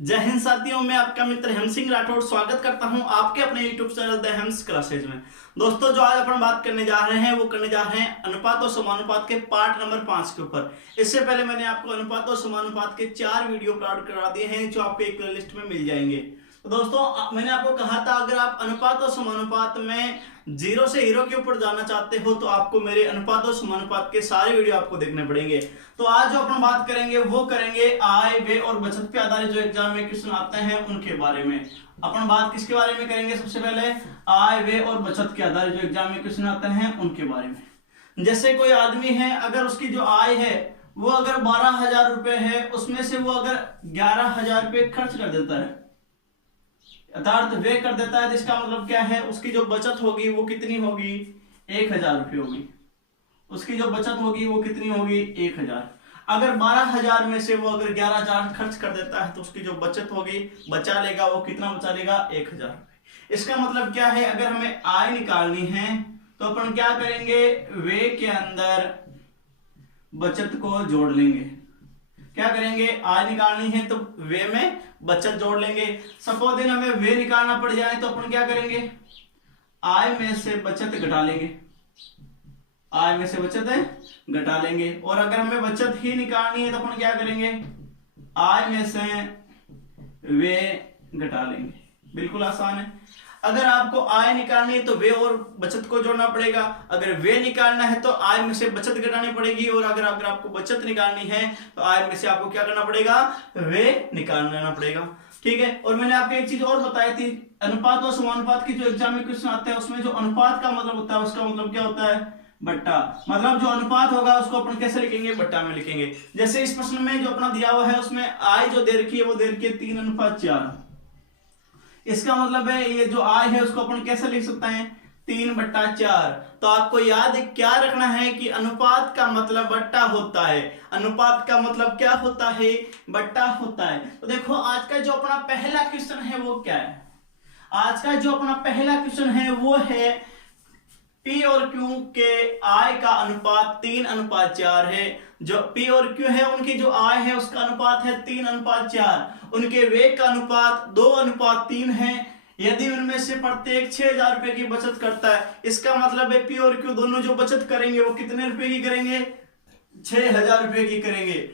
जय हिंद साथियों, मैं आपका मित्र हेम सिंह राठौड़ स्वागत करता हूं आपके अपने YouTube चैनल द हेम्स क्लासेज में। दोस्तों, जो आज अपन बात करने जा रहे हैं वो करने जा रहे हैं अनुपात और समानुपात के पार्ट नंबर 5 के ऊपर। इससे पहले मैंने आपको अनुपात और समानुपात के 4 वीडियो अपलोड करा दिए हैं जो आपको एक प्लेलिस्ट में मिल जाएंगे। तो दोस्तों, मैंने आपको कहा था अगर आप अनुपात और समानुपात में जीरो से हीरो के ऊपर जाना चाहते हो तो आपको मेरे अनुपात और समानुपात के सारे वीडियो आपको देखने पड़ेंगे। तो आज जो अपन बात करेंगे वो करेंगे आय, व्यय और बचत पे आधारित जो एग्जाम में क्वेश्चन आते हैं उनके बारे में। अपन बात किसके बारे में करेंगे? सबसे पहले आय, व्यय और बचत के आधारित जो एग्जाम में क्वेश्चन आते हैं उनके बारे में। जैसे कोई आदमी है, अगर उसकी जो आय है वो अगर 12,000 रुपए है, उसमें से वो अगर 11,000 रुपए खर्च कर देता है अर्थात व्यय कर देता है, जिसका मतलब क्या है, उसकी जो बचत होगी वो कितनी होगी? 1,000 रुपये होगी। उसकी जो बचत होगी वो कितनी होगी? 1,000। अगर 12,000 में से वो अगर 11,000 खर्च कर देता है तो उसकी जो बचत होगी, बचा लेगा, वो कितना बचा लेगा? 1,000 रुपये। इसका मतलब क्या है, अगर हमें आय निकालनी है तो अपन क्या करेंगे? व्यय के अंदर बचत को जोड़ लेंगे। क्या करेंगे? आय निकालनी है तो व्यय में बचत जोड़ लेंगे। सपोज दिन हमें व्यय निकालना पड़ जाए तो अपन क्या करेंगे? आय में से बचत घटा लेंगे। आय में से बचत घटा लेंगे। और अगर हमें बचत ही निकालनी है तो अपन क्या करेंगे? आय में से व्यय घटा लेंगे। बिल्कुल आसान है। अगर आपको आय निकालनी है तो व्यय और बचत को जोड़ना पड़ेगा। अगर व्यय निकालना है तो आय में से बचत घटानी पड़ेगी। और अगर आपको बचत निकालनी है तो आय में से आपको क्या करना पड़ेगा? व्यय निकालना पड़ेगा। ठीक है। और मैंने आपको एक चीज और बताई थी, अनुपात और समानुपात की जो एग्जाम में क्वेश्चन आते हैं उसमें जो अनुपात का मतलब होता है उसका मतलब क्या होता है? बट्टा। मतलब जो अनुपात होगा उसको अपन कैसे लिखेंगे? बट्टा में लिखेंगे। जैसे इस प्रश्न में जो अपना दिया हुआ है उसमें आय जो दे रखी है वो दे रखी है 3:4। इसका मतलब है ये जो आय है उसको अपन कैसे लिख सकते हैं? 3/4। तो आपको याद क्या रखना है कि अनुपात का मतलब बट्टा होता है। अनुपात का मतलब क्या होता है? बट्टा होता है। तो देखो, आज का जो अपना पहला क्वेश्चन है वो क्या है? आज का जो अपना पहला क्वेश्चन है वो है पी और क्यू के आय का अनुपात 3:4 है। जो पी और क्यू है उनकी जो आय है उसका अनुपात है 3:4। उनके व्यय का अनुपात 2:3 है। यदि उनमें से प्रत्येक 6,000 रुपए की बचत करता है, इसका मतलब है पी और क्यू दोनों जो बचत करेंगे वो कितने रुपए की करेंगे? 6,000 रुपए की करेंगे।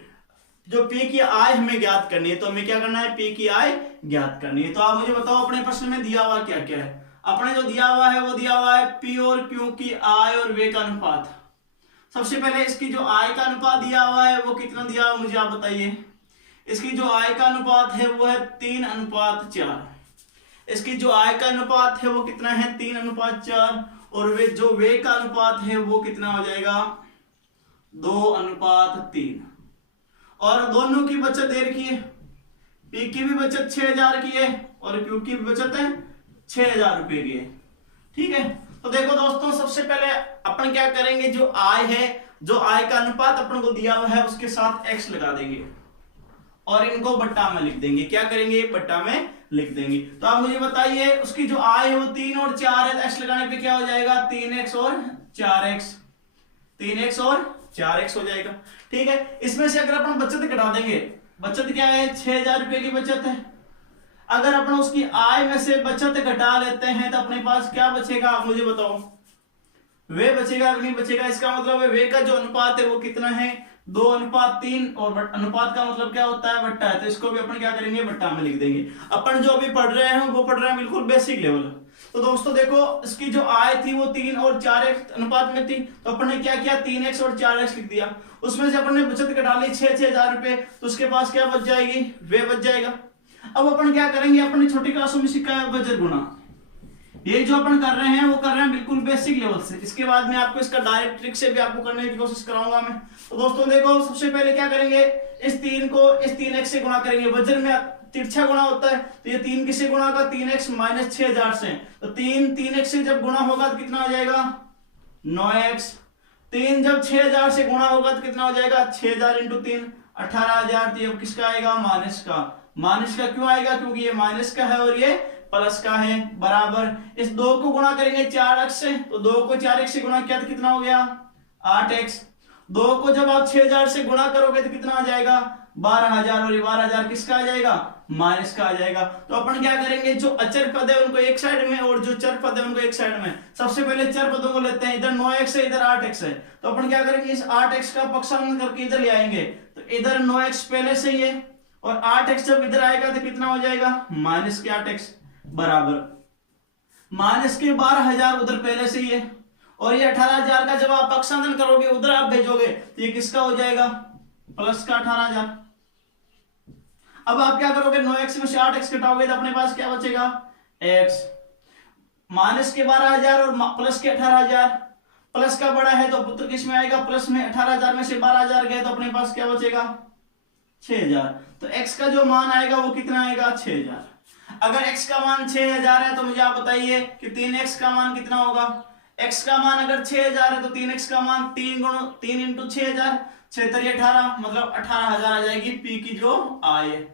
जो पी की आय हमें ज्ञात करनी है तो हमें क्या करना है? पी की आय ज्ञात करनी है। तो आप मुझे बताओ अपने प्रश्न में दिया हुआ क्या क्या है? अपने जो दिया हुआ है वो दिया हुआ है पी और क्यू की आय और व्यय का अनुपात। सबसे पहले इसकी जो आय का अनुपात दिया हुआ है वो कितना दिया हुआ मुझे आप बताइए। इसकी जो आय का अनुपात है वो है 3:4। इसकी जो आय का अनुपात है वो कितना है? 3:4। और वे जो व्यय का अनुपात है वो कितना हो जाएगा? 2:3। और दोनों की बचत दे रखी है। पी की भी बचत 6,000 की है और क्यू की भी बचत है 6,000 रुपए की है। ठीक है। तो देखो दोस्तों, सबसे पहले अपन क्या करेंगे? जो आय है, जो आय का अनुपात अपन को दिया हुआ है उसके साथ x लगा देंगे और इनको बट्टा में लिख देंगे। क्या करेंगे? बट्टा में लिख देंगे। तो आप मुझे बताइए, उसकी जो आय है वो 3 और 4 है, x लगाने पे क्या हो जाएगा? 3x और 4x। 3x और 4x हो जाएगा। ठीक है। इसमें से अगर अपन बचत घटा देंगे, बचत क्या है? 6,000 रुपए की बचत है। अगर अपन उसकी आय में से बचत घटा लेते हैं तो अपने पास क्या बचेगा? आप मुझे बताओ। वे बचेगा नहीं बचेगा? इसका मतलब है वे का जो अनुपात है वो कितना है? 2:3। और अनुपात का मतलब क्या होता है? बट्टा है। तो इसको भी अपन क्या करेंगे? बट्टा में लिख देंगे। अपन जो अभी पढ़ रहे हैं वो पढ़ रहे हैं बिल्कुल बेसिक लेवल। तो दोस्तों देखो, इसकी जो आय थी वो 3 और 4x अनुपात में थी, तो अपन ने क्या किया? 3x और 4x लिख दिया। उसमें से अपन ने बचत घटा ली 6,000 रुपए, तो उसके पास क्या बच जाएगी? वे बच जाएगा। अब अपन क्या करेंगे? अपनी छोटी क्लासों में सीखा है वजर गुणा। ये जो अपन कर रहे हैं वो कर रहे हैं बिल्कुल बेसिक लेवल से। इसके बाद में आपको इसका डायरेक्ट ट्रिक से भी आपको करने की कोशिश कराऊंगा मैं। तो दोस्तों देखो, सबसे पहले क्या करेंगे? इस 3 को इस 3x से गुणा करेंगे। वजन में तिरछा गुणा होता है तो ये 3 किससे गुणा होगा? 3x - 6,000 से। तो 3x से जब गुणा होगा तो कितना हो जाएगा? 9x। 3 जब 6,000 से गुणा होगा तो कितना हो जाएगा? 6,000 × 3 18,000। तो ये किसका आएगा? माइनस का। माइनस का क्यों आएगा? क्योंकि ये माइनस का है और ये प्लस का है। बराबर इस 2 को गुणा करेंगे 4x से, तो 2 को 4x से गुणा किया तो कितना हो गया? 8x। दो को जब आप 6000 से गुणा करोगे तो कितना आ जाएगा 12000, और ये 12000 किसका आ जाएगा माइनस का आ जाएगा। तो अपन क्या करेंगे, जो अचर पद है उनको एक साइड में और जो चर पद है उनको एक साइड में। सबसे पहले चर पदों को लेते हैं, इधर 9x है इधर 8x है, तो अपन क्या करेंगे इस 8x का पक्षांतर करके इधर ले आएंगे, तो इधर 9x पहले से ही है और 8x जब इधर आएगा तो कितना हो जाएगा माइनस के 8x बराबर माइनस के 12000 उधर पहले से ही है, और ये 18000 का जब आप पक्षांतर करोगे उधर आप भेजोगे तो ये किसका हो जाएगा प्लस का 18000। अब आप क्या करोगे 9x में से 8x घटाओगे तो अपने पास क्या बचेगा x, माइनस के 12000 और प्लस के 18000, प्लस का बड़ा है तो पुत्र किस में आएगा प्लस में, 18000 में से 12000 गए तो अपने पास क्या बचेगा 6000। तो x का जो मान आएगा वो कितना आएगा 6000। अगर x का मान 6000 है तो मुझे आप बताइए कि 3x का मान कितना होगा। x का मान अगर 6000 है तो 3x का मान 3 इंटू 6000, 6 3 18, मतलब 18000 आ जाएगी p की जो आय है।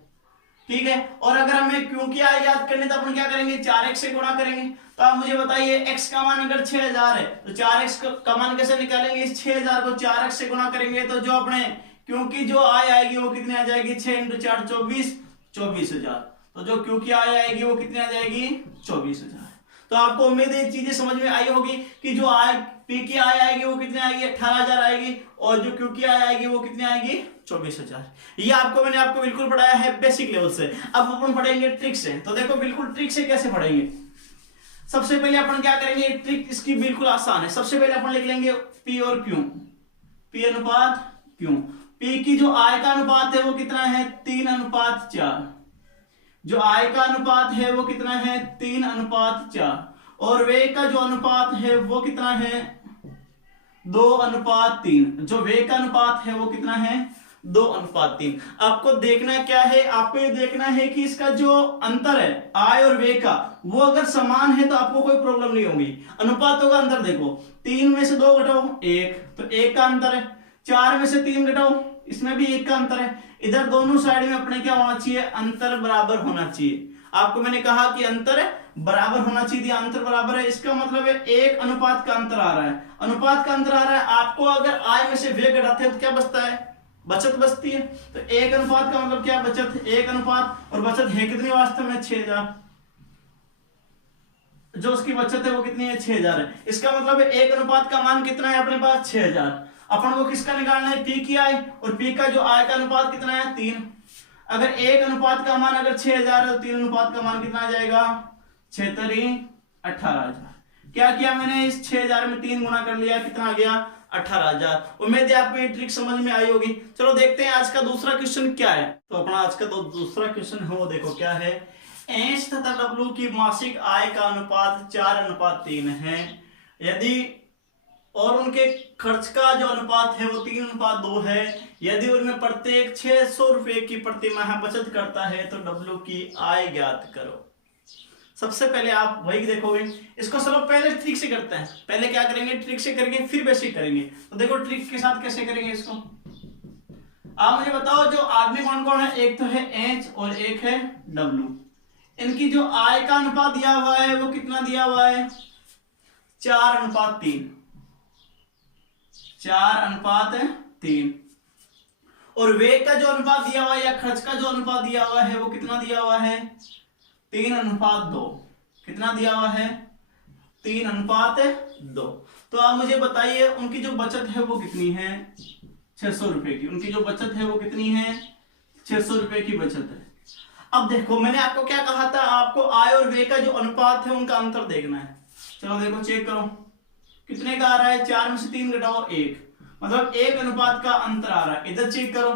ठीक है, और अगर हमें क्यों की आय याद करनी तो अपन क्या करेंगे 4x से गुणा करेंगे। तो आप मुझे बताइए x का मान अगर 6000 है तो 4x का मान कैसे निकालेंगे, इस 6000 को 4x से गुणा करेंगे तो जो अपने क्योंकि जो आय आएगी वो कितनी आ जाएगी 6 इंटू 4 24,000। तो जो क्योंकि आय आएगी वो कितनी आ जाएगी 24,000। तो आपको उम्मीद है चीजें समझ में आई होगी कि जो आय पी की आय आएगी वो कितनी आएगी 18000 आएगी, और जो क्यू की आय आएगी वो कितनी आएगी 24,000। ये मैंने आपको बिल्कुल पढ़ाया है बेसिक लेवल से। अब अपन पढ़ेंगे ट्रिक से। तो देखो बिल्कुल ट्रिक से कैसे पढ़ेंगे। सबसे पहले अपन क्या करेंगे, ट्रिक इसकी बिल्कुल आसान है। सबसे पहले अपन लिख लेंगे पी और क्यू, पी अनुपात क्यू। पी की जो आय का अनुपात है वो कितना है 3:4, जो आय का अनुपात है वो कितना है 3:4, और वेग का जो अनुपात है वो कितना है 2:3, जो वेग का अनुपात है वो कितना है 2:3। आपको देखना क्या है, आपको ये देखना है कि इसका जो अंतर है आय और वेग का वो अगर समान है तो आपको कोई प्रॉब्लम नहीं होगी। अनुपातों का अंतर देखो, 3 में से 2 घटाओ 1, तो 1 का अंतर है। 4 में से 3 घटाओ, इसमें भी 1 का अंतर है। इधर दोनों साइड में अपने क्या होना चाहिए, अंतर बराबर होना चाहिए। आपको मैंने कहा कि अंतर बराबर होना चाहिए, अंतर बराबर है इसका मतलब है 1 अनुपात का अंतर आ रहा है। अनुपात का अंतर आ रहा है, आपको अगर आय में से व्यय घटाते हैं तो क्या बचता है, बचत बचती है। तो 1 अनुपात का मतलब क्या बचत, 1 अनुपात, और बचत है कितनी वास्तव में 6000, जो उसकी बचत है वो कितनी है 6000 है। इसका मतलब है 1 अनुपात का मान कितना है अपने पास 6000। अपन को किसका निकालना है पी की आय, और पी का जो आय का अनुपात कितना है 3। अगर 1 अनुपात का मान अगर 6000 है तो 3 अनुपात का मान कितना आ जाएगा 6 3 18,000। क्या किया मैंने, इस 6000 में 3 गुना कर लिया, कितना आ गया 18,000। उम्मीद है आपको ये ट्रिक समझ में आई होगी। चलो देखते हैं आज का दूसरा क्वेश्चन क्या है। तो अपना आज का दूसरा क्वेश्चन है वो देखो क्या है, एच तथा डब्ल्यू की मासिक आय का अनुपात 4:3 है, यदि और उनके खर्च का जो अनुपात है वो 3:2 है, यदि उनमें प्रत्येक 600 रुपए की प्रति माह बचत करता है तो डब्ल्यू की आय ज्ञात करो। सबसे पहले आप वही देखोगे, इसको चलो पहले ट्रिक से करते हैं। पहले क्या करेंगे, ट्रिक से करेंगे फिर बेसिक करेंगे। तो देखो ट्रिक के साथ कैसे करेंगे इसको, आप मुझे बताओ जो आदमी कौन कौन है, एक तो है एच और एक है डब्ल्यू। इनकी जो आय का अनुपात दिया हुआ है वो कितना दिया हुआ है 4:3, 4:3, और वेग का जो अनुपात दिया हुआ है या खर्च का जो अनुपात दिया हुआ है वो कितना दिया हुआ है 3:2। कितना दिया हुआ है 3:2। तो आप मुझे बताइए उनकी जो बचत है वो कितनी है 600 रुपए की। उनकी जो बचत है वो कितनी है 600 रुपए की बचत है। अब देखो मैंने आपको क्या कहा था, आपको आय और व्यय का जो अनुपात है उनका अंतर देखना है। चलो देखो चेक करो कितने का आ रहा है, 4 में से 3 घटाओ 1, मतलब 1 अनुपात का अंतर आ रहा है। इधर चेक करो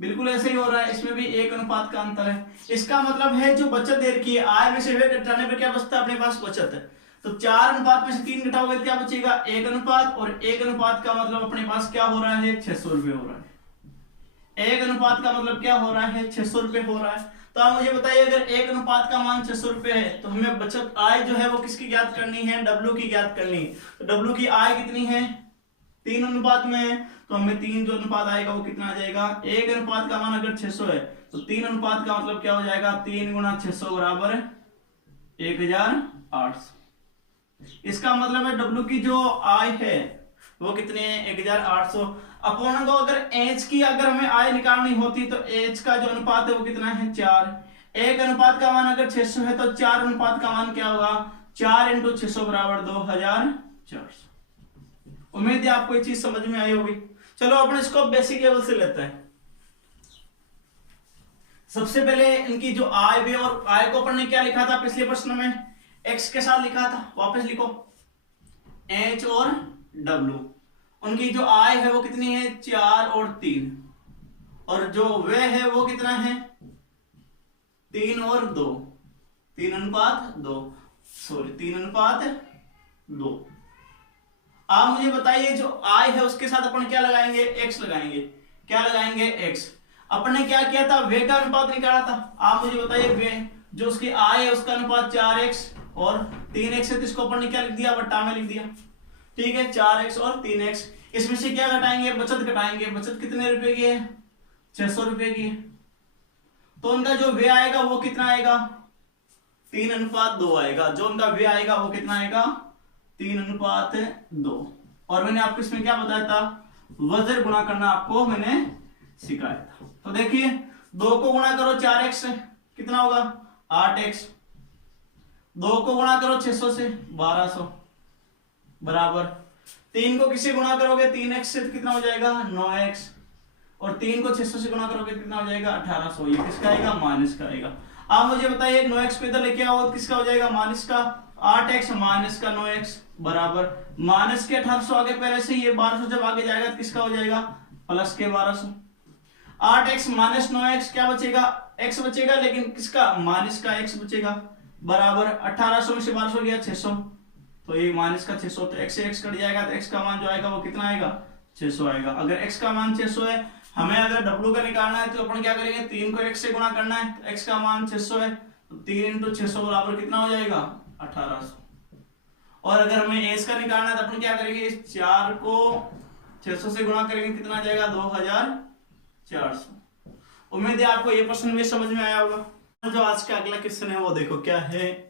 बिल्कुल ऐसे ही हो रहा है, इसमें भी 1 अनुपात का अंतर है। इसका मतलब है जो बचत दे रखी है आय में से व्यय घटाने पर क्या बचता है अपने पास बचत है। तो 4 अनुपात में से 3 घटाओगे क्या बचेगा 1 अनुपात, और 1 अनुपात का मतलब अपने पास क्या हो रहा है 600 रुपए हो रहा है। 1 अनुपात का मतलब क्या हो रहा है 600 रुपए हो रहा है। तो आप मुझे बताइए अगर 1 अनुपात का मान 600 रुपए है तो हमें बचत आय जो है वो किसकी ज्ञात करनी है, डब्ल्यू की ज्ञात करनी है। तो डब्ल्यू की आय कितनी है 3 अनुपात में है, तो हमें 3 जो अनुपात आएगा वो कितना आ जाएगा, 1 अनुपात का मान अगर 600 है तो 3 अनुपात का मतलब क्या हो जाएगा 3 × 600 बराबर 1800। इसका मतलब है डब्ल्यू की जो आय है वो कितनी है 1800 अपॉन को अगर एच की अगर हमें आय निकालनी होती तो एच का जो अनुपात है वो कितना है 4। एक अनुपात का मान अगर 600 है तो 4 अनुपात का मान क्या होगा 4 इंटू 600 बराबर 2400। उम्मीद है आपको ये चीज समझ में आई होगी। चलो अपन इसको बेसिक लेवल से लेते हैं। सबसे पहले इनकी जो आय व्यय और आय को अपन ने क्या लिखा था पिछले प्रश्न में x के साथ लिखा था, वापस लिखो h और w। उनकी जो आय है वो कितनी है 4 और 3 और जो व्यय है वो कितना है 3 और 2, 3 अनुपात 2, सॉरी 3 अनुपात 2। आप मुझे बताइए जो आय है उसके साथ अपन क्या लगाएंगे x लगाएंगे। क्या लगाएंगे x। अपन ने क्या किया था व्यय का अनुपात निकाला था। आप मुझे बताइए व्यय जो उसकी आय है उसका अनुपात 4x और 3x है तो इसको अपन ने क्या लिख दिया बट्टा में लिख दिया। ठीक है 4x और 3x। इसमें से क्या घटाएंगे बचत घटाएंगे। बचत कितने रुपए की है 600 रुपए की है। तो उनका जो व्यय आएगा वो कितना आएगा 3 अनुपात 2 आएगा। जो उनका व्यय आएगा वो कितना आएगा 3 अनुपात 2। और मैंने आपको इसमें क्या बताया था वज्र गुणा करना आपको मैंने सिखाया था। तो देखिए 2 को गुणा करो 4x से कितना होगा 8x। 2 को गुणा करो 600 से 1200 बराबर 3 को किससे गुणा करोगे 3x से तो कितना हो जाएगा 9x और 3 को 600 से गुणा करोगे कितना हो जाएगा 1800। ये किसका आएगा माइनस का आएगा। आप मुझे बताइए 9x को इधर लेके आओ तो किसका हो जाएगा माइनस का 8x माइनस का 9x बराबर माइनस के 1800 आगे पहले से ये 1200 जब आगे जाएगा तो किसका हो जाएगा प्लस के 1200। 8x माइनस 9x क्या बचेगा x बचेगा लेकिन किसका माइनस का x बचेगा बराबर 1800 में से 1200 गया 600 तो ये माइनस का 600 तो x से x कट जाएगा तो x का मान जो आएगा वो कितना आएगा 600 आएगा। अगर x का मान 600 है हमें अगर w का निकालना है तो अपन क्या करेंगे 3 को x से गुणा करना है तो x का मान 600 है तो 3 इंटू 600 बराबर कितना हो जाएगा 1800। और अगर हमें s का निकालना है तो अपन क्या करेंगे इस 4 को 600 से गुणा करेंगे कितना आ जाएगा 2400। उम्मीद है आपको ये प्रश्न भी समझ में आया होगा। जो आज का अगला क्वेश्चन है वो देखो क्या है।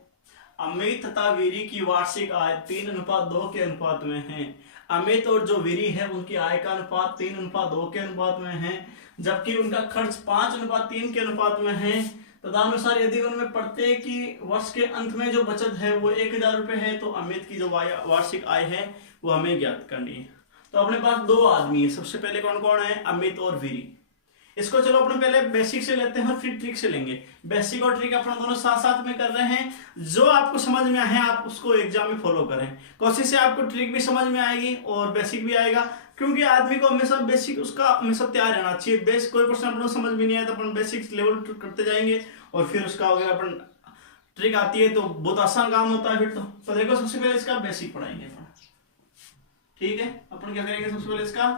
अमित तथा वीरी की वार्षिक आय 3:2 के अनुपात में है। अमित और जो वीरी है उनकी आय का अनुपात 3:2 के अनुपात में है जबकि उनका खर्च 5:3 के अनुपात में है। तदनुसार यदि उनमें प्रत्येक की वर्ष के अंत में जो बचत है वो 1000 रुपए है तो अमित की जो वार्षिक आय है वो हमें ज्ञात करनी है। तो अपने पास 2 आदमी है। सबसे पहले कौन कौन है अमित और वीरी। इसको चलो अपने पहले बेसिक से लेते हैं और फिर ट्रिक से लेंगे। बेसिक और ट्रिक अपन दोनों साथ साथ में कर रहे हैं। जो आपको समझ में आए आप उसको एग्जाम में फॉलो करें। कोशिश से आपको ट्रिक भी समझ में आएगी और बेसिक भी आएगा क्योंकि आदमी को हमेशा बेसिक उसका हमेशा तैयार रहना चाहिए। बेस कोई प्रश्न अपन समझ में नहीं आया तो अपन बेसिक लेवल करते जाएंगे और फिर उसका अगर अपन ट्रिक आती है तो बहुत आसान काम होता है फिर तो देखो सबसे पहले इसका बेसिक पढ़ाएंगे। ठीक है अपन क्या करेंगे सबसे पहले इसका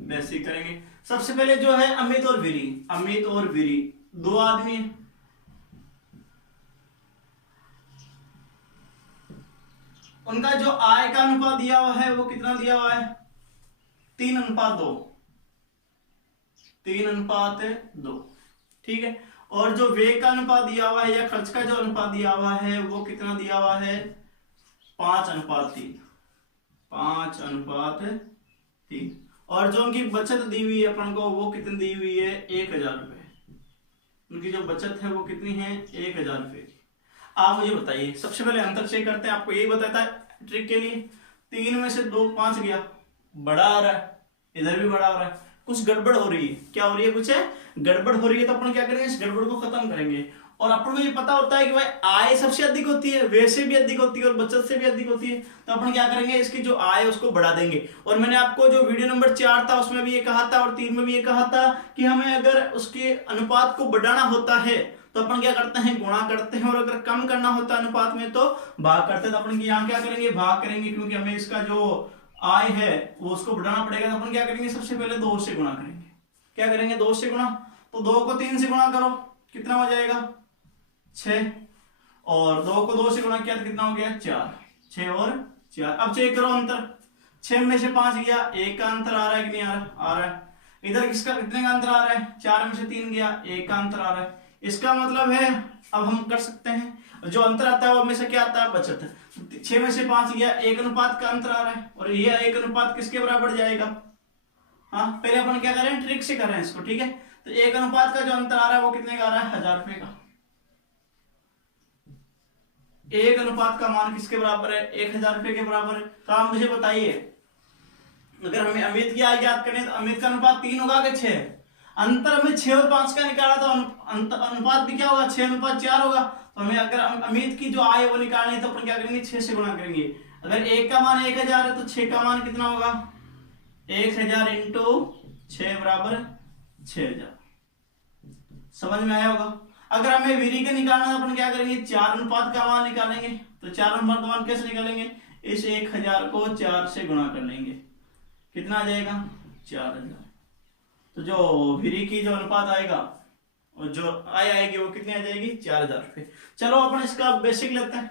बेसिक करेंगे। सबसे पहले जो है अमित और वीरी। अमित और वीरी 2 आदमी हैं। उनका जो आय का अनुपात दिया हुआ है वो कितना दिया हुआ है 3:2। 3:2 ठीक है। और जो व्यय का अनुपात दिया हुआ है या खर्च का जो अनुपात दिया हुआ है वो कितना दिया हुआ है 5:3। 5:3। और जो उनकी बचत दी हुई है अपन को वो कितनी दी हुई है 1000 रुपए। उनकी जो बचत है वो कितनी है 1000 रुपए की। आप मुझे बताइए सबसे पहले अंतर चेक करते हैं। आपको यही बताता है ट्रिक के लिए 3 में से 2 5 गया बड़ा आ रहा है इधर भी बड़ा आ रहा है कुछ गड़बड़ हो रही है। क्या हो रही है कुछ गड़बड़ हो रही है तो अपन क्या करेंगे इस गड़बड़ को खत्म करेंगे। और अपन को ये पता होता है कि भाई आय सबसे अधिक होती है व्यय से भी अधिक होती है और बचत से भी अधिक होती है तो अपन क्या करेंगे इसकी जो आय है उसको बढ़ा देंगे। और मैंने आपको जो वीडियो नंबर 4 था उसमें भी ये कहा था और 3 में भी ये कहा था कि हमें अगर उसके अनुपात को बढ़ाना होता है तो अपन क्या करते हैं गुणा करते हैं और अगर कम करना होता है अनुपात में तो भाग करते हैं। तो अपन यहाँ क्या करेंगे भाग करेंगे क्योंकि हमें इसका जो आय है वो उसको बढ़ाना पड़ेगा। तो अपन क्या करेंगे सबसे पहले 2 से गुणा करेंगे। क्या करेंगे 2 से गुणा तो 2 को 3 से गुणा करो कितना हो जाएगा 6 और 2 को 2 से गुणा किया तो कितना हो गया 4। 6 और 4। अब चेक करो अंतर 6 में से 5 गया 1 का अंतर आ रहा है कि नहीं आ रहा है। इधर किसका कितने का अंतर आ रहा है 4 में से 3 गया 1 का अंतर आ रहा है। इसका मतलब है अब हम कर सकते हैं, जो अंतर आता है वो हमेशा क्या आता है, बचत। 6 में से 5 गया, 1 अनुपात का अंतर आ रहा है, और ये 1 अनुपात किसके बराबर जाएगा। हाँ, पहले अपन क्या करें, ट्रिक से कर रहे हैं इसको, ठीक है। तो 1 अनुपात का जो अंतर आ रहा है वो कितने का आ रहा है, 1000 रुपए का। 1 अनुपात का मान किसके बराबर है, 1000 रुपए के बराबर है। तो आप मुझे बताइए, अगर हमें अमित की आय ज्ञात करनी है तो अमित का अनुपात 3 होगा कि 6। अंतर में 6 और 5 का निकाला तो अनुपात भी क्या होगा, 6 अनुपात 4 होगा। तो हमें अगर अमित की जो आय है वो निकालनी है तो अपन क्या करेंगे, 6 से गुणा करेंगे। अगर 1 का मान 1000 है तो 6 का मान कितना होगा, 1000 इंटू 6 बराबर 6000। समझ में आया होगा। अगर हमें वीरी के निकालना है तो अपन क्या करेंगे, 4 अनुपात का मान निकालेंगे। तो 4 अनुपात का मान कैसे निकालेंगे, इस 1000 को 4 से गुणा कर लेंगे, कितना आ जाएगा, 4000। तो जो वीरी की जो अनुपात आएगा और जो आय आएगी वो कितनी आ जाएगी, 4000 रुपये। चलो अपन इसका बेसिक लेते हैं।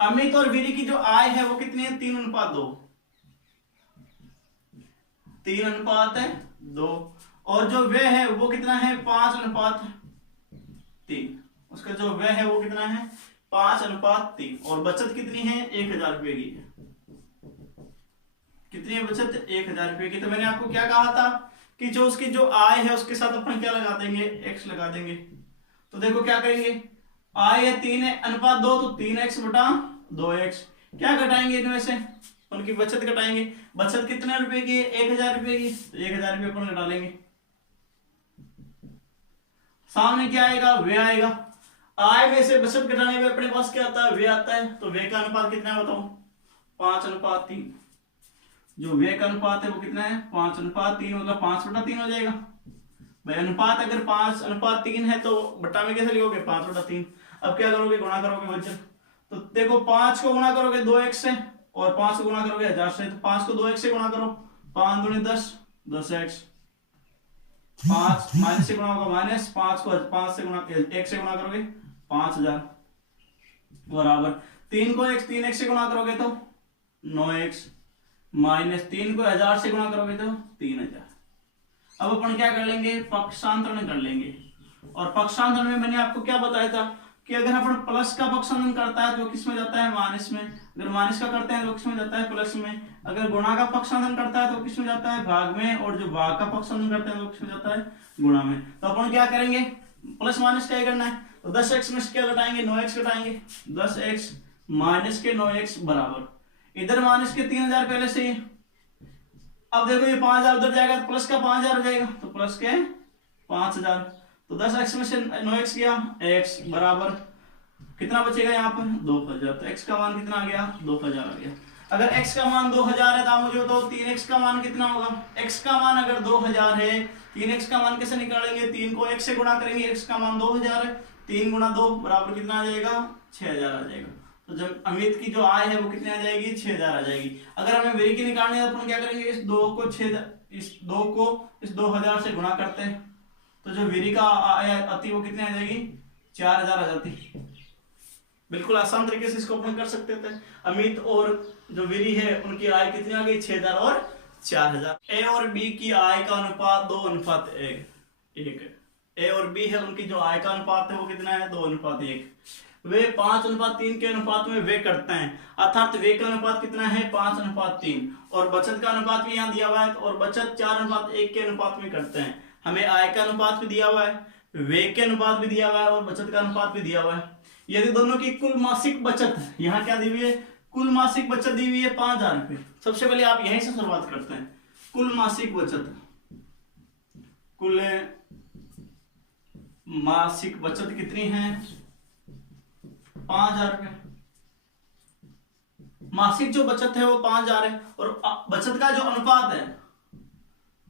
अमित और वीरी की जो आय है वो कितनी है, 3 अनुपात 2, 3 अनुपात है 2। और जो व्यय है वो कितना है, 5 अनुपात 3। उसका जो व्यय है वो कितना है, 5 अनुपात 3। और बचत कितनी है, 1000 रुपये की है। कितनी है बचत, 1000 रुपये की। तो मैंने आपको क्या कहा था कि जो उसकी जो आय है उसके साथ अपन क्या लगा देंगे, x लगा देंगे। तो देखो क्या करेंगे, आय है 3 है अनुपात 2, तो 3x बटा 2x। क्या घटाएंगे इनमें से, उनकी बचत घटाएंगे। बचत कितने रुपए की है, 1000 रुपये की। तो 1000 रुपये अपन घटा लेंगे। सामने क्या आएगा, व्यय आएगा। आय में से बचत घटाने में अपने पास क्या आता है, व्यय आता है। तो व्यय का अनुपात कितना है बताओ, 5 अनुपात 3। जो व्यय का अनुपात है वो कितना है, 5 अनुपात 3, मतलब 5 बटा 3 हो जाएगा। भाई अनुपात अगर 5 अनुपात 3 है तो बट्टा में कैसे लिखोगे, 5 बटा 3। अब क्या करोगे, गुणा करोगे बच्चन। तो देखो 5 को गुणा करोगे 2x से, और 5 को गुणा करोगे 1000 से। तो 5 को 2x से गुणा करो, 5 दूनी 10, 10x। 5 माइनस से गुणा होगा माइनस, 5 को 5 से गुणा 1 से गुणा करोगे 5000 बराबर 3 को 3x से गुणा करोगे तो 9x, माइनस 3 को 1000 से गुणा करोगे तो 3000। अब अपन क्या कर लेंगे, पक्षांतरण कर लेंगे। और पक्षांतरण में मैंने आपको क्या बताया था कि अगर अपन प्लस का पक्षांतरण करता है तो किस में जाता है, माइनस में। अगर माइनस का करते हैं तो किस में जाता है, प्लस में। अगर गुणा का पक्षांतरण करता है तो किस में जाता है, भाग में। और जो भाग का पक्षांतरण करते हैं तो किस में जाता है, गुणा में। तो अपन क्या करेंगे, प्लस माइनस क्या करना है। तो 10x में क्या घटाएंगे, 9x घटाएंगे। 10x माइनस के 9x बराबर, इधर माइनस के 3000 पहले से ही। अब देखो ये 5000 उधर जाएगा तो प्लस का 5000 हो जाएगा, तो प्लस के 5000। तो 10x में से 9x गया, x बराबर कितना बचेगा यहाँ पर, 2000। तो x का मान कितना आ गया, 2000 आ गया। अगर x का मान 2000 है तो मुझे तो 3x का मान कितना होगा। x का मान अगर 2000 है, 3x का मान कैसे निकालेंगे, 3 को 1 से गुणा करेंगे, x का मान 2000 है, 3 गुणा 2 बराबर कितना आ जाएगा, 6000 आ जाएगा। तो जब अमित की जो आय है वो कितनी आ जाएगी, 6000 आ जाएगी। अगर हमें वेरी की निकालनी है तो अपन क्या करेंगे, इस 2 को 2000 से गुणा करते हैं। तो जो वेरी का आय आती है वो कितनी आ जाएगी, 4000 आ जाती। बिल्कुल आसान तरीके से इसको अपन कर सकते थे। अमित और जो वेरी है उनकी आय कितनी आ गई, 6000 और 4000। ए और बी की आय का अनुपात 2:1 है। ए और बी है, उनकी जो आय का अनुपात है वो कितना है, 2:1। वे 5:3 के अनुपात में वे करते हैं, अर्थात वे का अनुपात कितना है, 5:3। और बचत का अनुपात भी यहाँ दिया हुआ है, और बचत 4:1 के अनुपात में करते हैं। हमें आय का अनुपात भी दिया हुआ है, वे के अनुपात भी दिया हुआ है, और बचत का अनुपात भी दिया हुआ है। यदि दोनों की कुल मासिक बचत, यहाँ क्या दी हुई है, कुल मासिक बचत दी हुई है 5000 रुपये। सबसे पहले आप यहीं से शुरुआत करते हैं। कुल मासिक बचत, कुल मासिक बचत कितनी है, 5000 रुपये। मासिक जो बचत है वो 5000 है, और बचत का जो अनुपात है,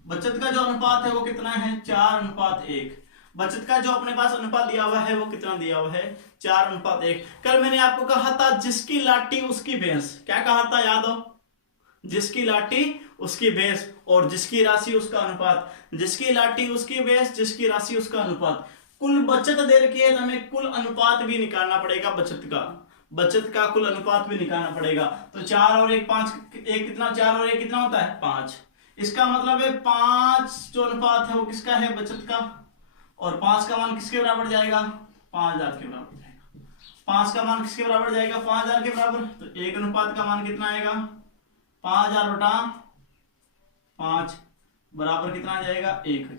बचत का जो अनुपात है वो कितना है, 4:1। बचत का जो अपने पास अनुपात दिया हुआ है वो कितना दिया हुआ है, 4:1। कल मैंने आपको कहा था जिसकी लाठी उसकी भैंस, क्या कहा था याद हो, जिसकी लाठी उसकी भैंस, और जिसकी राशि उसका अनुपात। जिसकी लाठी उसकी भैंस, जिसकी राशि उसका अनुपात। कुल बचत दे रखी है तो हमें कुल अनुपात भी निकालना पड़ेगा बचत का। बचत का कुल अनुपात भी निकालना पड़ेगा। तो 4 और 1 5, एक कितना, 4 और 1 कितना होता है, 5। इसका मतलब है 5 जो अनुपात है वो किसका है, बचत का। और 5 का मान किसके बराबर जाएगा? 5000 के बराबर जाएगा। 5 का मान किसके बराबर जाएगा? 5000 के बराबर। तो 1 अनुपात का मान कितना आएगा? 5000 बटा 5 बराबर कितना आ जाएगा? 1000।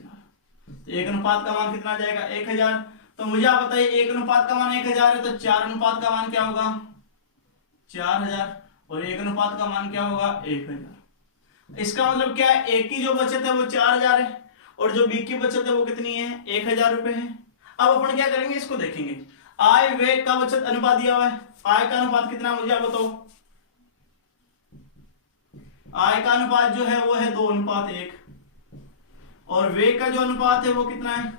तो 1 अनुपात का मान कितना आ जाएगा? 1000। तो मुझे आप बताइए 1 अनुपात का मान 1000 है तो 4 अनुपात का मान क्या होगा? 4000। और 1 अनुपात का मान क्या होगा? 1000। इसका मतलब क्या है? ए की जो बचत है वो 4000 है और जो बी की बचत है वो कितनी है? 1000 रुपए है। अब अपन क्या करेंगे, इसको देखेंगे। आय व्यय का बचत अनुपात दिया हुआ है। आय का अनुपात कितना मुझे आप बताओ? आय का अनुपात जो है वो है 2:1 और व्यय का जो अनुपात है वो कितना है?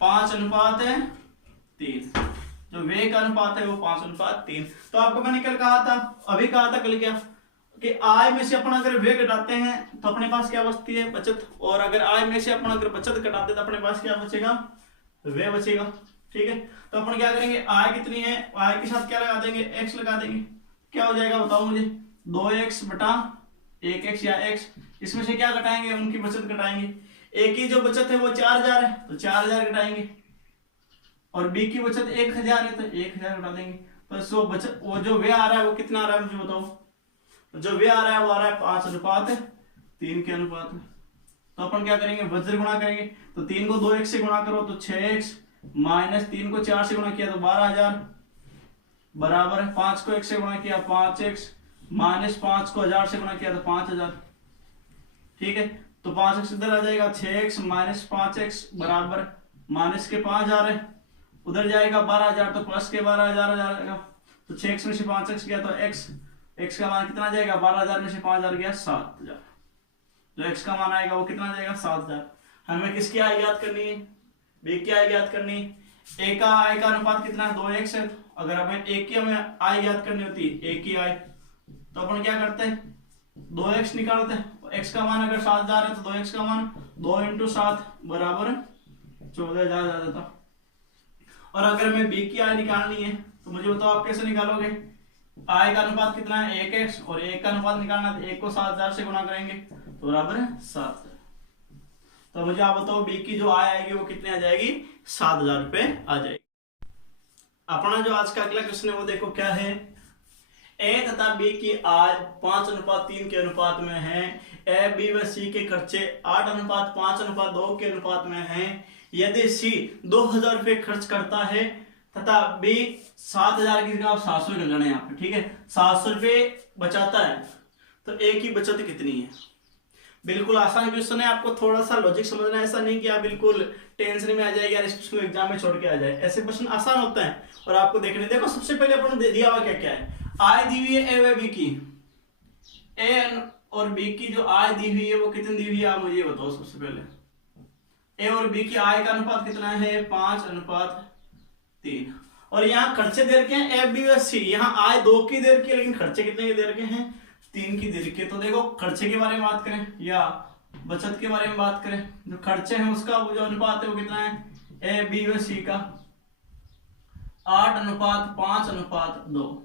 5:3। जो व्यय का अनुपात है वो 5:3। तो आपको मैंने कल कहा था, अभी कहा था कल क्या, कि आय में से अपन अगर व्यय घटाते हैं तो अपने पास क्या बचती है? बचत। और अगर आय में से अपन अगर बचत घटाते तो अपने पास क्या बचेगा? व्यय बचेगा। ठीक है, तो अपन क्या करेंगे? आय कितनी है? आय के साथ क्या लगा देंगे? एक्स लगा देंगे। क्या हो जाएगा बताओ मुझे? 2x बटा 1x या x। इसमें से क्या घटाएंगे? उनकी बचत घटाएंगे। ए की जो बचत है वो 4000 है तो 4000 घटाएंगे और बी की बचत 1000 है तो 1000 घटा देंगे। तो सो बचत वो जो व्यय आ रहा है वो कितना आ रहा है मुझे बताओ? जो व्यय आ रहा है वो आ रहा है 5:3 के अनुपात में। तो अपन क्या करेंगे? वज्र गुणा करेंगे। तो 3 को 2x से गुणा करो तो 6x माइनस 3 को 4 से गुणा किया तो 12000 बराबर है 5 को 1 से गुणा किया 5x माइनस 5 को 1000 से गुणा किया तो 5000। ठीक है, तो 5x इधर आ जाएगा 6x माइनस 5x बराबर माइनस के 5000 है, उधर जाएगा 12000 तो प्लस के 12000 आ जाएगा। तो 6x में से 5x गया तो x का मान कितना जाएगा? 12000 में से 5000 गया 7000। जो x का मान आएगा वो कितना जाएगा? 7000। हमें किसकी आय ज्ञात करनी है? b की आय ज्ञात करनी है। a का आय का अनुपात कितना है? 2x है। अगर हमें a की हमें आय ज्ञात करनी होती है, a की आय, तो अपन क्या करते हैं? 2x निकालते हैं। x का मान अगर 7000 है तो 2x का मान 2 × 7 बराबर 14000 आ जाता। और अगर मैं b की आय निकालनी है तो मुझे बताओ आप कैसे निकालोगे? आय का अनुपात कितना है? 1x और 1 का अनुपात निकालना है तो 1 को 7000 से गुणा करेंगे तो बराबर है 7000। तो मुझे आप बताओ b की जो आय आएगी वो कितनी आ जाएगी? 7000 रुपए आ जाएगी। अपना जो आज का अगला क्वेश्चन है वो देखो क्या है। ए तथा बी की आय 5:3 के अनुपात में है। ए बी व सी के खर्चे 8:5:2 के अनुपात में है। यदि सी 2000 रुपए खर्च करता है तथा बी 7000 की जगह 700 कर लेना है यहाँ पे। ठीक है, 700 रुपए बचाता है तो ए की बचत कितनी है? बिल्कुल आसान क्वेश्चन है, आपको थोड़ा सा लॉजिक समझना है। ऐसा नहीं कि आप बिल्कुल टेंशन में आ जाएगा इस क्वेश्चन को एग्जाम में छोड़ के आ जाए। ऐसे क्वेश्चन आसान होता है और आपको देखने। देखो सबसे पहले अपन दिया हुआ क्या क्या है। आय दी हुई है ए व बी की। ए और बी की जो आय दी हुई है वो कितनी दी हुई है आप मुझे बताओ सबसे पहले। ए और बी की आय का अनुपात कितना है? 5:3। और यहाँ खर्चे दे रखे हैं ए बी व सी। यहाँ आय 2 की दे रखी है लेकिन खर्चे कितने के दे रखे हैं? 3 की दे रखी है। तो देखो खर्चे के बारे में बात करें या बचत के बारे में बात करें, जो खर्चे हैं उसका वो जो अनुपात है वो कितना है? ए बी व सी का 8:5:2।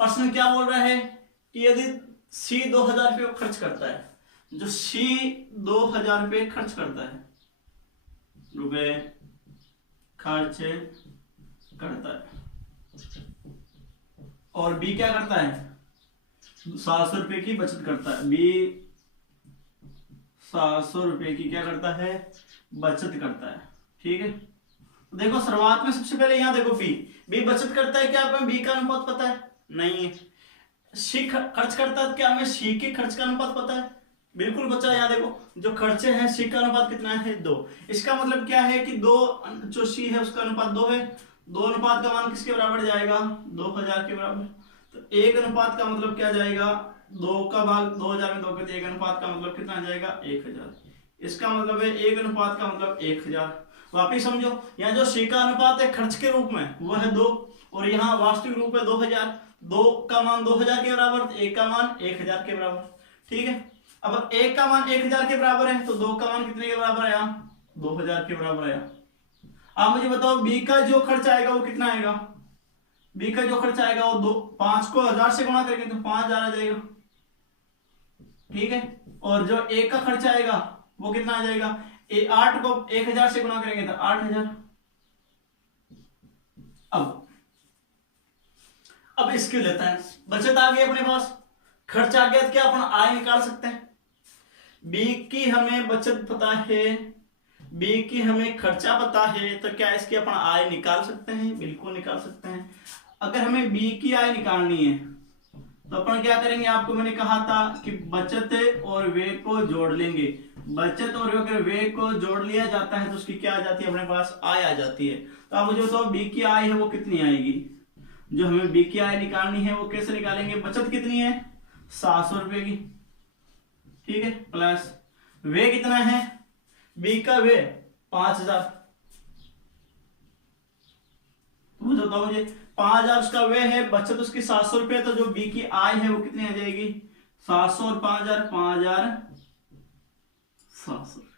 प्रश्न क्या बोल रहा है कि यदि सी 2000 रुपये खर्च करता है, जो सी 2000 रुपये खर्च करता है, रुपए खर्च करता है, और बी क्या करता है? 700 रुपए की बचत करता है। बी 700 रुपए की क्या करता है? बचत करता है। ठीक है, तो देखो शुरुआत में सबसे पहले यहाँ देखो बी बचत करता है। क्या हमें बी का अनुपात पता है? नहीं है। सी खर्च करता है, क्या हमें सी के खर्च का अनुपात पता है? बिल्कुल बच्चा, यहाँ देखो जो खर्चे हैं सी का अनुपात कितना है? 2। इसका मतलब क्या है कि 2 जो सी है उसका अनुपात 2 है। 2 अनुपात का मान किसके बराबर जाएगा? 2000 के बराबर। तो 1 अनुपात का मतलब क्या जाएगा? 2 का भाग 2000 में 2 के 1 अनुपात का मतलब कितना जाएगा? 1000। इसका मतलब है 1 अनुपात का मतलब 1000। वापिस समझो, यहाँ जो सी का अनुपात है खर्च के रूप में वो है 2 और यहाँ वास्तविक रूप है 2000। 2 का मान 2000 के बराबर, 1 का मान 1000 के बराबर। ठीक है, अब 1 का मान 1000 के बराबर है तो 2 का मान कितने के बराबर आया? 2000 के बराबर आया। आप मुझे बताओ बी का जो खर्च आएगा वो कितना आएगा? बी का जो खर्च आएगा वो 5 को 1000 से गुणा करेंगे तो 5000 आ जाएगा। ठीक है, और जो ए का खर्च आएगा वो कितना आ जाएगा? ये 8 को 1000 से गुना करेंगे तो 8000। अब इसके लेते हैं, बचत आ गई अपने पास, खर्च आ गया तो क्या अपन आय निकाल सकते हैं। बी की हमें बचत पता है, बी की हमें खर्चा पता है, तो क्या इसकी अपन आय निकाल सकते हैं? बिल्कुल निकाल सकते हैं। अगर हमें बी की आय निकालनी है तो अपन क्या करेंगे, आपको मैंने कहा था कि बचत और व्यय को जोड़ लेंगे। बचत और अगर व्यय को जोड़ लिया जाता है तो उसकी क्या आ जाती है, अपने पास आय आ जाती है। तो आप मुझे बताओ बी की आय है वो कितनी आएगी। जो हमें बी की आय निकालनी है वो कैसे निकालेंगे, बचत कितनी है 700 रुपए की, ठीक है, प्लस व्यय कितना है, बी का व्यय 5000, मुझे बताओ मुझे 5000 उसका व्यय है, बचत उसकी 700 रुपए, तो जो बी की आय है वो कितनी आ जाएगी 700 और 5000 5700 रुपए।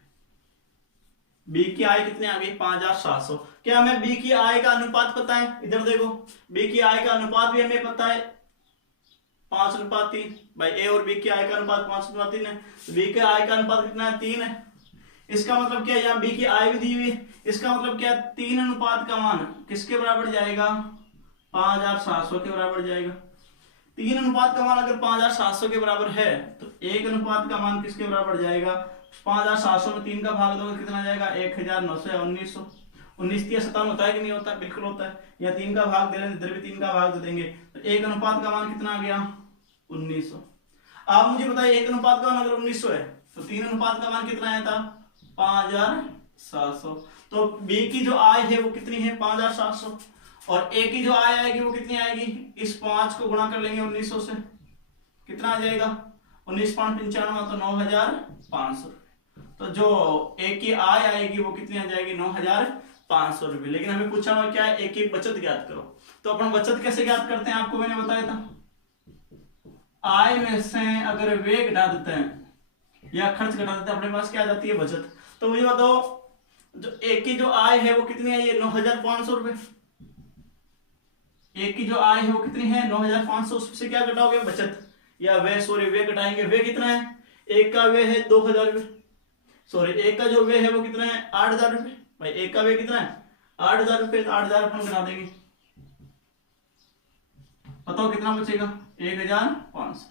बी की आय कितनी आ गई 5700। क्या हमें बी की आय का अनुपात पता है, इधर देखो बी की आय का अनुपात भी हमें पता है 5:3 भाई, ए और बी की आय का अनुपात 5:3 है, तो बी के आय का अनुपात कितना है 3 है। इसका मतलब क्या है, यहाँ बी की आय भी दी हुई है, इसका मतलब क्या 3 अनुपात का मान किसके बराबर जाएगा 5700 के बराबर जाएगा। 3 अनुपात का मान अगर 5700 के बराबर है तो 1 अनुपात का मान किसके बराबर जाएगा, 5700 में 3 का भाग दोगे कितना जाएगा 1900 या 1900। 19×3 होता है कि नहीं होता, बिल्कुल होता है। या 3 का भाग दे रहे हैं, इधर भी 3 का भाग दे देंगे, तो 1 अनुपात का मान कितना आ गया 1900। आप मुझे बताइए 1 अनुपात का मान अगर 1900 है तो 3 अनुपात का मान कितना आया था 5700। तो बी की जो आय है वो कितनी है 5700, और ए की जो आय आएगी वो कितनी आएगी, इस 5 को गुणा कर लेंगे 1900 से, कितना आ जाएगा 19.95 तो 9500। तो जो ए की आय आएगी वो कितनी आ जाएगी 9500 रुपए। लेकिन हमें पूछा हुआ क्या है, ए की बचत ज्ञात करो। तो अपन बचत कैसे ज्ञात करते हैं, आपको मैंने बताया था, आय में से अगर व्यय घटा देते हैं या खर्च घटा देते हैं, अपने पास क्या आ जाती है बचत। तो मुझे बताओ जो ए की जो आय है वो कितनी है, ये 9500 रुपए। ए की जो आय है वो कितनी है 9500, उससे क्या घटाओगे बचत या व्यय, सॉरी व्यय घटाएंगे। व्यय कितना है, एक का व्यय है 2000 रुपए, सॉरी एक का जो व्यय है वो कितना है 8000 रुपए। भाई एक का व्यय कितना है 8000 रुपए, तो 8000 अपन घटा देंगे, बताओ कितना बचेगा 1500।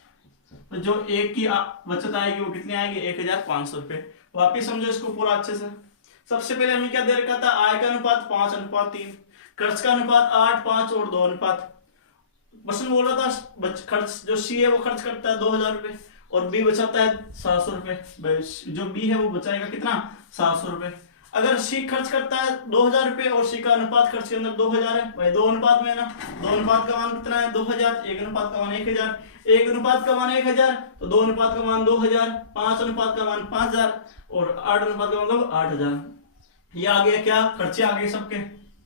तो जो एक की बचत आएगी वो कितनी आएगी 1500 रुपए। वापिस समझो इसको पूरा अच्छे से। सबसे पहले हमें क्या दे रखा था, आय का अनुपात 5:3, खर्च का अनुपात 8, 5 और 2 अनुपात। बसन बोल रहा था खर्च जो सी है वो खर्च करता है 2000 रुपए और बी बचाता है 700 रुपए। जो बी है वो बचाएगा कितना 700 रुपए। अगर सी खर्च करता है 2000 रुपए और सी का अनुपात खर्च के अंदर 2000 है, भाई 2 अनुपात में है ना, 2 अनुपात का मान कितना है 2000, 1 अनुपात का मान 1000, 1 अनुपात का मान 1000 तो 2 अनुपात का मान 2000, 5 अनुपात का मान 5000 और 8 अनुपात का मतलब 8000। ये आ गया क्या, खर्चे आ गए सबके,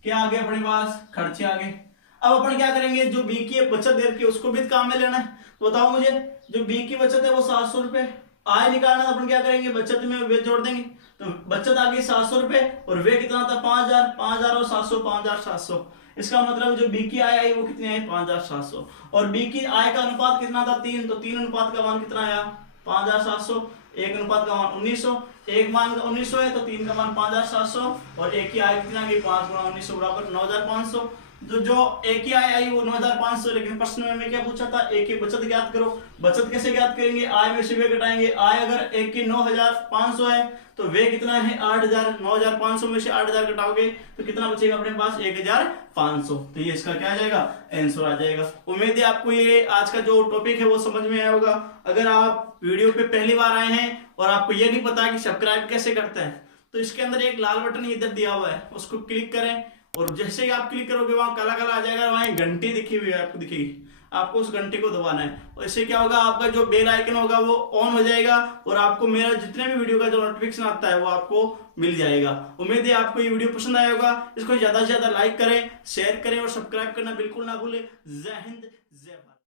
क्या आ गया अपने पास खर्चे आ गए। अब अपन क्या करेंगे, जो बी की बचत दे रखी है उसको भी काम में लेना है। तो बताओ मुझे जो बी की बचत है वो 700 रुपए, आय निकालना अपन क्या करेंगे बचत में वे जोड़ देंगे, तो बचत आ गई 700 रुपए और वे कितना था 5000, 5000 और 700 5700। इसका मतलब जो बी की आय आई वो कितनी आई 5700 और बी की आय का अनुपात कितना था 3, तो 3 अनुपात का मान कितना आया 5700, 1 अनुपात का मान 1900, एक मान 1900 है तो 3 का मान 5700 और एक की आय कितनी आ गई 5 गुणा 1900 बराबर 9500। जो एक ही आय आई वो 9500, लेकिन प्रश्न में हमें क्या पूछा था एक की बचत ज्ञात करो। बचत कैसे ज्ञात करेंगे, आय में से व्यय घटाएंगे। आय अगर एक की 9500 है तो व्यय कितना है 8000, 9500 में से 8000 घटाओगे तो कितना बचेगा अपने पास 1500। तो ये इसका क्या आ जाएगा आंसर आ जाएगा। उम्मीद है आपको ये आज का जो टॉपिक है वो समझ में आया होगा। अगर आप वीडियो पे पहली बार आए हैं और आपको ये नहीं पता कि सब्सक्राइब कैसे करते हैं तो इसके अंदर एक लाल बटन इधर दिया हुआ है, उसको क्लिक करें और जैसे ही आप क्लिक करोगे वहां काला काला आ जाएगा, वहां घंटी दिखी हुई है आपको दिखेगी, आपको उस घंटे को दबाना है और इससे क्या होगा आपका जो बेल आइकन होगा वो ऑन हो जाएगा और आपको मेरा जितने भी वीडियो का जो नोटिफिकेशन आता है वो आपको मिल जाएगा। उम्मीद है आपको ये वीडियो पसंद आया होगा। इसको ज्यादा से ज्यादा लाइक करें, शेयर करें और सब्सक्राइब करना बिल्कुल ना भूलें। जय हिंद जय भारत।